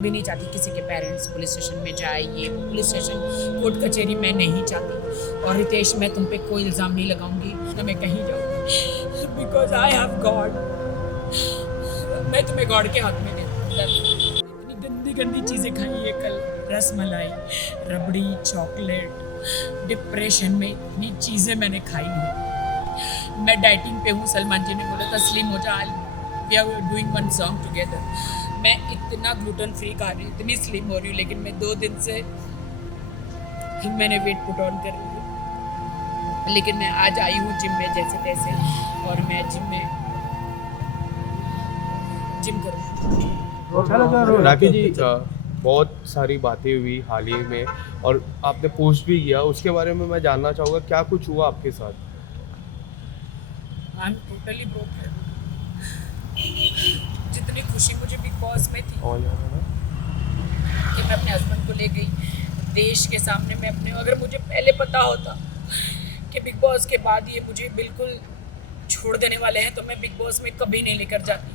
भी नहीं चाहती किसी के पेरेंट्स पुलिस स्टेशन में जाए, ये पुलिस स्टेशन कोर्ट कचहरी मैं नहीं चाहती। और रितेश, मैं तुम पे कोई इल्ज़ाम नहीं लगाऊंगी ना मैं कहीं जाऊंगी, बिकॉज आई हैव गॉड। मैं तुम्हें गॉड के हाथ में देती हूँ। इतनी गंदी गंदी चीज़ें खाई है कल, रस मलाई, रबड़ी, चॉकलेट। डिप्रेशन में इतनी चीज़ें मैंने खाई हैं। मैं डाइटिंग पे हूँ। सलमान जी ने बोला तस्लीम हो जा, we are doing one song together. मैं इतना ग्लूटेन फ्री खा रही हूँ, इतनी स्लिम हो रही हूँ, लेकिन मैं 2 दिन से मैंने वेट पुट ऑन कर लिया। लेकिन मैं आज आई हूँ जिम में जैसे तैसे, और मैं जिम करूँ। राखी जी, बहुत सारी बातें हुई हाल ही में और आपने पोस्ट भी किया, उसके बारे में मैं जानना चाहूँगा क्या कुछ हुआ आपके साथ? I am totally broken. जितनी खुशी मुझे बिग बॉस में थी कि मैं अपने हस्बैंड को ले गई देश के सामने, मैं अपने, अगर मुझे पहले पता होता कि बिग बॉस के बाद ये मुझे बिल्कुल छोड़ देने वाले हैं तो मैं बिग बॉस में कभी नहीं लेकर जाती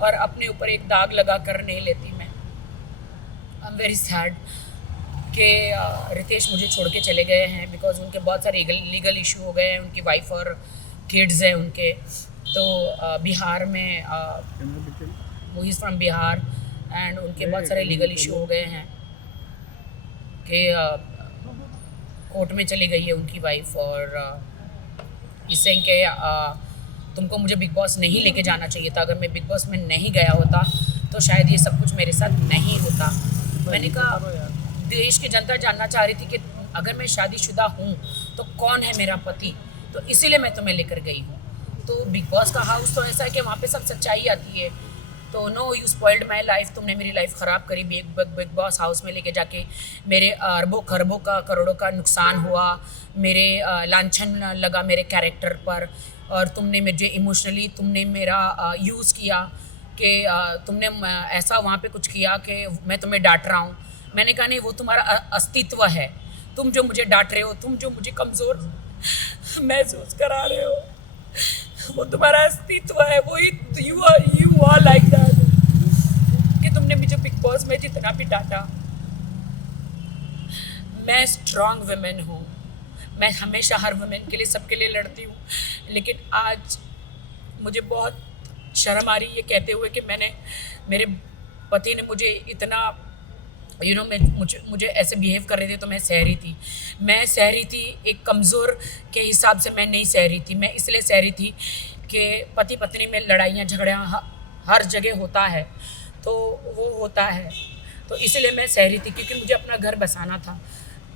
और अपने ऊपर एक दाग लगा कर नहीं लेती। मैं आई एम वेरी सैड कि रितेश मुझे छोड़ के चले गए हैं, बिकॉज उनके बहुत सारे लीगल इशू हो गए हैं। उनकी वाइफ और किड्स हैं उनके, तो बिहार में, वो इज़ फ्रॉम बिहार, एंड उनके बहुत सारे लीगल इशू हो गए हैं कि कोर्ट में चली गई है उनकी वाइफ, और इससे कि तुमको मुझे बिग बॉस नहीं लेके जाना चाहिए था। अगर मैं बिग बॉस में नहीं गया होता तो शायद ये सब कुछ मेरे साथ नहीं होता। मैंने कहा, देश की जनता जानना चाह रही थी कि अगर मैं शादीशुदा हूँ तो कौन है मेरा पति, तो इसीलिए मैं तुम्हें लेकर गई हूँ। तो बिग बॉस का हाउस तो ऐसा है कि वहाँ पे सब सच्चाई आती है। तो no, you spoiled my life, तुमने मेरी लाइफ ख़राब करी। बिग बॉस हाउस में लेके जाके मेरे अरबों खरबों का, करोड़ों का नुकसान हुआ, मेरे लांछन लगा मेरे कैरेक्टर पर, और तुमने मुझे इमोशनली तुमने मेरा यूज़ किया कि तुमने ऐसा वहाँ पे कुछ किया कि मैं तुम्हें डांट रहा हूँ। मैंने कहा नहीं, वो तुम्हारा अस्तित्व है। तुम जो मुझे डांट रहे हो, तुम जो मुझे कमज़ोर महसूस करा रहे हो, वो तुम्हारा अस्तित्व है। वही यू आर लाइक दैट कि तुमने मुझे बिग बॉस में जितना भी डांटा। मैं स्ट्रॉन्ग वुमेन हूँ, मैं हमेशा हर वुमेन के लिए, सबके लिए लड़ती हूँ, लेकिन आज मुझे बहुत शर्म आ रही है ये कहते हुए कि मेरे पति ने मुझे इतना मुझे ऐसे बिहेव कर रहे थे तो मैं सह रही थी। मैं सह रही थी, एक कमज़ोर के हिसाब से मैं नहीं सह रही थी। मैं इसलिए सह रही थी कि पति पत्नी में लड़ाइयाँ झगड़ियाँ हर जगह होता है, तो वो होता है, तो इसलिए मैं सह रही थी क्योंकि मुझे अपना घर बसाना था।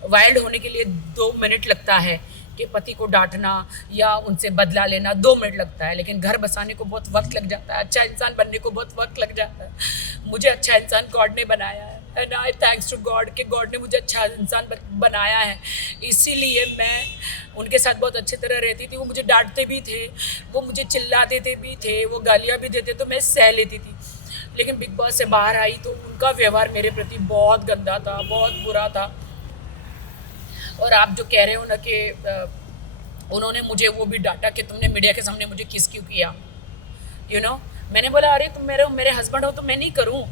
वाइल्ड होने के लिए 2 मिनट लगता है कि पति को डांटना या उनसे बदला लेना 2 मिनट लगता है, लेकिन घर बसाने को बहुत वक्त लग जाता है। अच्छा इंसान बनने को बहुत वक्त लग जाता है। मुझे अच्छा इंसान गॉड ने बनाया है, and I thanks to God कि गॉड ने मुझे अच्छा इंसान बनाया है। इसीलिए मैं उनके साथ बहुत अच्छी तरह रहती थी। वो मुझे डांटते भी थे, वो मुझे चिल्ला देते भी थे, वो गालियाँ भी देते, तो मैं सह लेती थी। लेकिन बिग बॉस से बाहर आई तो उनका व्यवहार मेरे प्रति बहुत गंदा था, बहुत बुरा था। और आप जो कह रहे हो ना कि उन्होंने मुझे वो भी डांटा कि तुमने मीडिया के सामने मुझे किस क्यों किया, मैंने बोला अरे तुम मेरे हस्बैंड हो तो मैं नहीं करूं।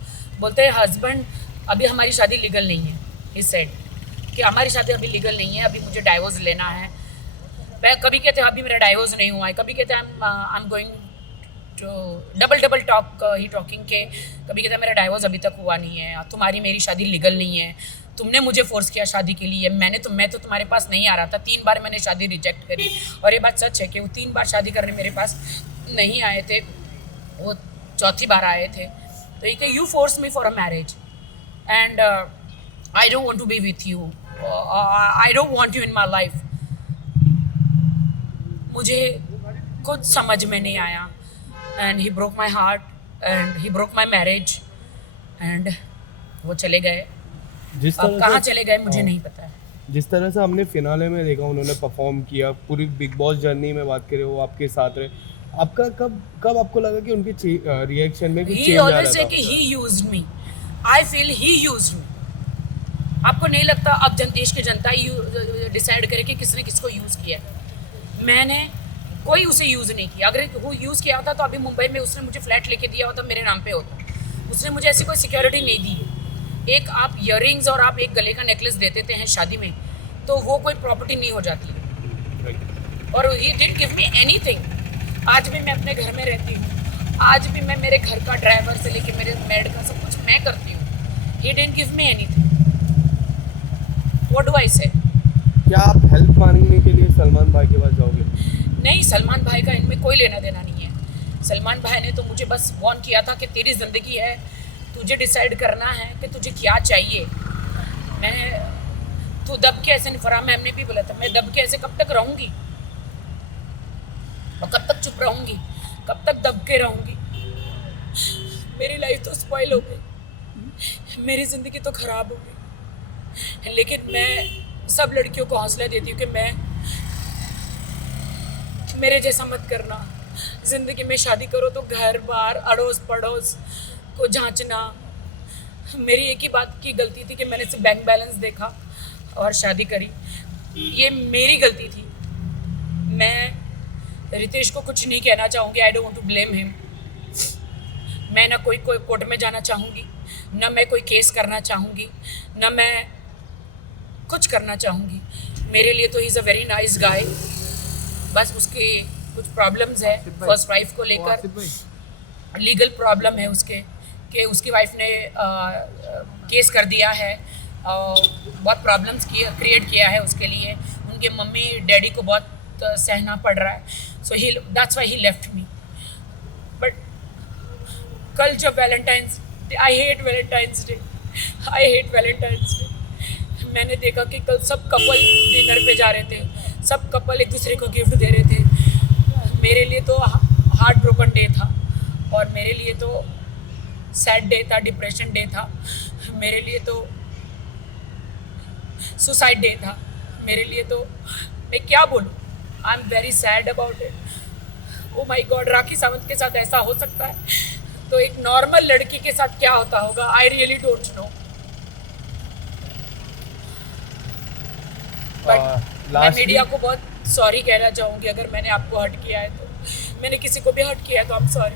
बोलते हैं हस्बैंड, अभी हमारी शादी लीगल नहीं है। ही सेड कि हमारी शादी अभी लीगल नहीं है, अभी मुझे डाइवोर्स लेना है। मैं कभी कहते हैं अभी मेरा डाइवोर्स नहीं हुआ है, कभी कहते हैं I am going to double talk ही टॉकिंग के, कभी कहते हैं मेरा डाइवोर्स अभी तक हुआ नहीं है, तुम्हारी मेरी शादी लीगल नहीं है, तुमने मुझे फोर्स किया शादी के लिए। मैं तो तुम्हारे पास नहीं आ रहा था। 3 बार मैंने शादी रिजेक्ट करी, और ये बात सच है कि वो 3 बार शादी करने मेरे पास नहीं आए थे, वो 4थी बार आए थे। तो ये you force me for a marriage and I don't want to be with you, I don't want you in my life. मुझे कुछ समझ में नहीं आया, and he broke my heart and he broke my marriage, and वो चले गए। अब कहाँ चले गए मुझे नहीं पता है। जिस तरह से हमने फिनाले में देखा उन्होंने परफॉर्म किया, पूरी बिग बॉस जर्नी में बात करें वो आपके साथ रहे, आपका कब आपको लगा कि उनके रिएक्शन में कुछ चेंज आ रहा था? कि he used me, I feel he used me. आपको नहीं लगता अब देश की जनता ही डिसाइड करे कि किसने किसको यूज़ किया? मैंने कोई उसे यूज़ नहीं किया। अगर वो यूज़ किया होता तो अभी मुंबई में उसने मुझे फ्लैट लेके दिया होता, मेरे नाम पे होता। उसने मुझे ऐसी कोई सिक्योरिटी नहीं दी। एक आप इयररिंग्स और आप एक गले का नेकलेस दे देते हैं शादी में, तो वो कोई प्रॉपर्टी नहीं हो जाती। और he didn't give me anything. आज भी मैं अपने घर में रहती हूँ, आज भी मैं मेरे घर का ड्राइवर से लेके मेरे मेड का सब कुछ मैं करती हूँ। He didn't give me anything. What do I से? क्या आप हेल्प मांगने के लिए सलमान भाई के पास जाओगे? नहीं, सलमान भाई का इनमें कोई लेना देना नहीं है। सलमान भाई ने तो मुझे बस वार्न किया था कि तेरी ज़िंदगी है, तुझे डिसाइड करना है कि तुझे क्या चाहिए। तू दब के ऐसे, फरहान मैम ने भी बोला था, मैं दब के ऐसे कब तक रहूँगी और कब तक चुप रहूँगी, कब तक दब के रहूँगी। मेरी लाइफ तो स्पॉइल हो गई, मेरी ज़िंदगी तो ख़राब हो गई। लेकिन मैं सब लड़कियों को हौसला देती हूँ कि मेरे जैसा मत करना। ज़िंदगी में शादी करो तो घर बार अड़ोस पड़ोस को जांचना। मेरी एक ही बात की गलती थी कि मैंने सिर्फ बैंक बैलेंस देखा और शादी करी। ये मेरी गलती थी। मैं रितेश को कुछ नहीं कहना चाहूँगी। I don't want to blame him. मैं ना कोई कोर्ट में जाना चाहूँगी, ना मैं कोई केस करना चाहूँगी, ना मैं कुछ करना चाहूँगी। मेरे लिए तो he is a very nice guy. बस उसके कुछ प्रॉब्लम्स है फर्स्ट वाइफ को लेकर, लीगल प्रॉब्लम है उसके कि उसकी वाइफ ने केस कर दिया है और बहुत प्रॉब्लम्स क्रिएट किया है उसके लिए। उनके मम्मी डैडी को बहुत सहना पड़ रहा है। So he that's why he left me. But कल जब Valentine's Day, I hate Valentine's Day, मैंने देखा कि कल सब कपल डिनर पे जा रहे थे, सब कपल एक दूसरे को गिफ्ट दे रहे थे। मेरे लिए तो हार्ट ब्रोकन डे था, और मेरे लिए तो सैड डे था, डिप्रेशन डे था, मेरे लिए तो सुसाइड डे था, मेरे लिए तो मैं क्या बोलूँ। I am very sad about it. Oh my god, Rakhi Sawant के साथ ऐसा हो सकता है तो एक नॉर्मल लड़की के साथ क्या होता होगा। I really don't know. But मैं मीडिया को बहुत सॉरी कहना चाहूँगी अगर मैंने आपको हर्ट किया है तो। मैंने किसी को भी हर्ट किया है तो I'm सॉरी।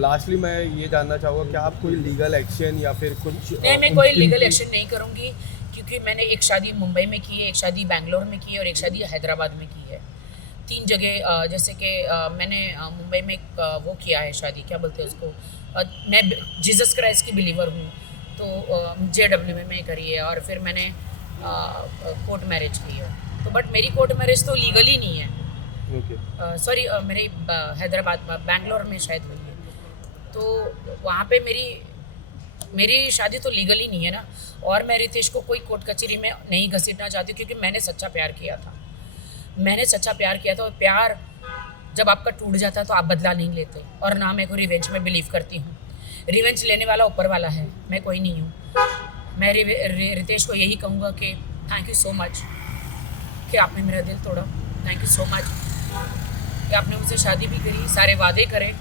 लास्टली मैं ये जानना चाहूँगा कि आप कोई लीगल एक्शन या फिर कुछ? नहीं, मैं कोई लीगल एक्शन नहीं करूँगी, क्योंकि मैंने एक शादी मुंबई में की है, एक शादी बेंगलोर में की है और एक शादी हैदराबाद में की है। 3 जगह। जैसे कि मैंने मुंबई में वो किया है शादी, क्या बोलते हैं उसको, मैं जीसस क्राइस्ट की बिलीवर हूँ, तो JW में करी है। और फिर मैंने कोर्ट मैरिज की है। तो बट मेरी कोर्ट मैरिज तो लीगली नहीं है। सॉरी, मेरी हैदराबाद बेंगलोर में शायद हुई है, तो वहाँ पे मेरी शादी तो लीगली नहीं है ना। और मैं रितेश को कोई कोर्ट कचहरी में नहीं घसीटना चाहती, क्योंकि मैंने सच्चा प्यार किया था। और प्यार जब आपका टूट जाता है तो आप बदला नहीं लेते। और ना मैं कोई रिवेंज में बिलीव करती हूँ। रिवेंज लेने वाला ऊपर वाला है, मैं कोई नहीं हूँ। मैं रितेश को यही कहूँगा कि थैंक यू सो मच कि आपने मेरा दिल तोड़ा। थैंक यू सो मच कि आपने मुझसे शादी भी करी, सारे वादे करे।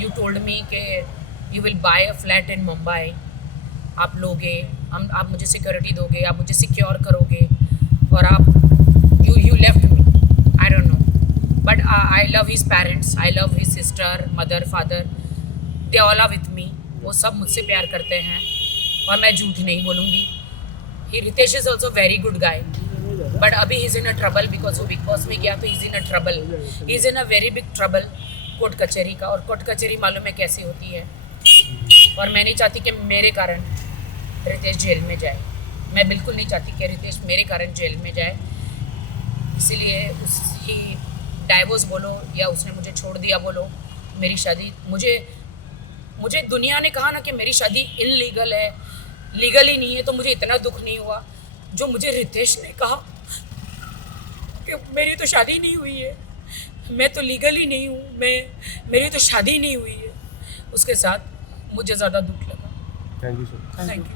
यू टोल्ड मी कि you will buy a flat in Mumbai. आप लोगे, आप मुझे सिक्योरिटी दोगे, आप मुझे सिक्योर करोगे, और आप you left me. I don't know, but I love his parents, I love his sister, mother, father, they all are with me. वो सब मुझसे प्यार करते हैं और मैं झूठ नहीं बोलूँगी। He Ritesh is also very good guy, but अभी he is in a trouble, because वो बिग बॉस में गया तो he is in a trouble. He is in a very big trouble court कचहरी का। और कोर्ट कचहरी मालूम है कैसी होती है, और मैं नहीं चाहती कि मेरे कारण रितेश जेल में जाए। मैं बिल्कुल नहीं चाहती कि रितेश मेरे कारण जेल में जाए। इसीलिए उसकी डाइवोर्स बोलो या उसने मुझे छोड़ दिया बोलो, मेरी शादी, मुझे दुनिया ने कहा ना कि मेरी शादी इनलीगल है, लीगल ही नहीं है, तो मुझे इतना दुख नहीं हुआ। जो मुझे रितेश ने कहा कि मेरी तो शादी नहीं हुई है, मैं तो लीगल ही नहीं हूँ, मेरी तो शादी नहीं हुई है, उसके साथ मुझे ज़्यादा दुख लगा। Thank you sir. Thank you.